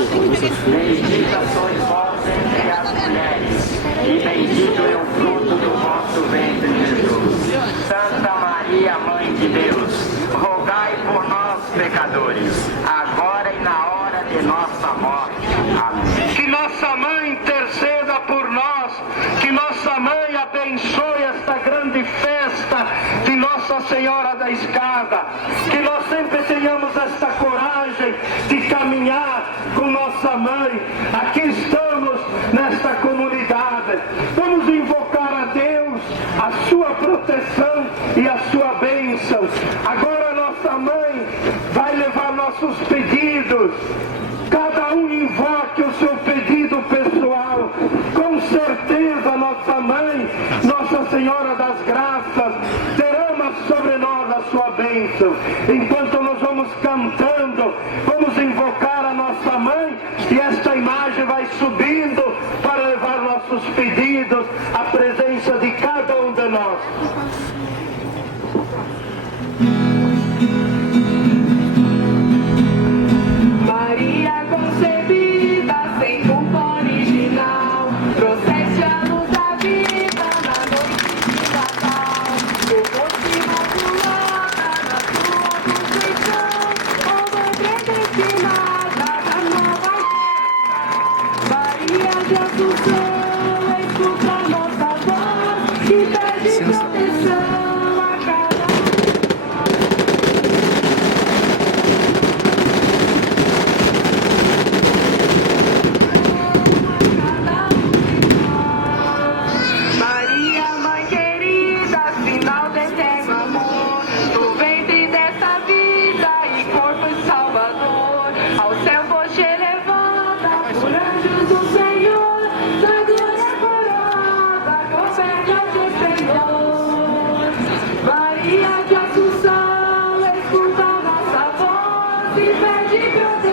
Bendita sois vós entre as mulheres, e bendito é o fruto do vosso ventre, Jesus. Santa Maria, Mãe de Deus, rogai por nós, pecadores, agora e na hora de nossa morte. Amém. Que nossa Mãe interceda por nós, que nossa Mãe abençoe esta grande festa de Nossa Senhora da Escada, que nós sempre tenhamos esta coragem de caminhar com nossa Mãe. Aqui estamos nesta comunidade, vamos invocar a Deus, a sua proteção e a sua bênção. Agora nossa Mãe vai levar nossos pedidos. Cada um invoque o seu pedido pessoal. Com certeza nossa Mãe, Nossa Senhora das Graças, derrama sobre nós a sua bênção. Enquanto nós vamos cantando, vamos invocar a nossa Mãe, e esta imagem vai subindo para levar nossos pedidos à presença de cada um de nós. Maria concebida sem culpa original, trouxeste a luz da vida na noite de Natal. Tu foste imaculada na tua conceição, ó mãe predestinada da nova era. Maria de Assunção, escuta nossa voz e pede proteção a cada Maria, mãe querida, sinal de eterno amor, no ventre dessa vida e corpo salvador, ao céu foste elevada por anjos do Senhor, da glória coroada, governa de Senhor. Maria de Assunção, escuta nossa voz e pede proteção.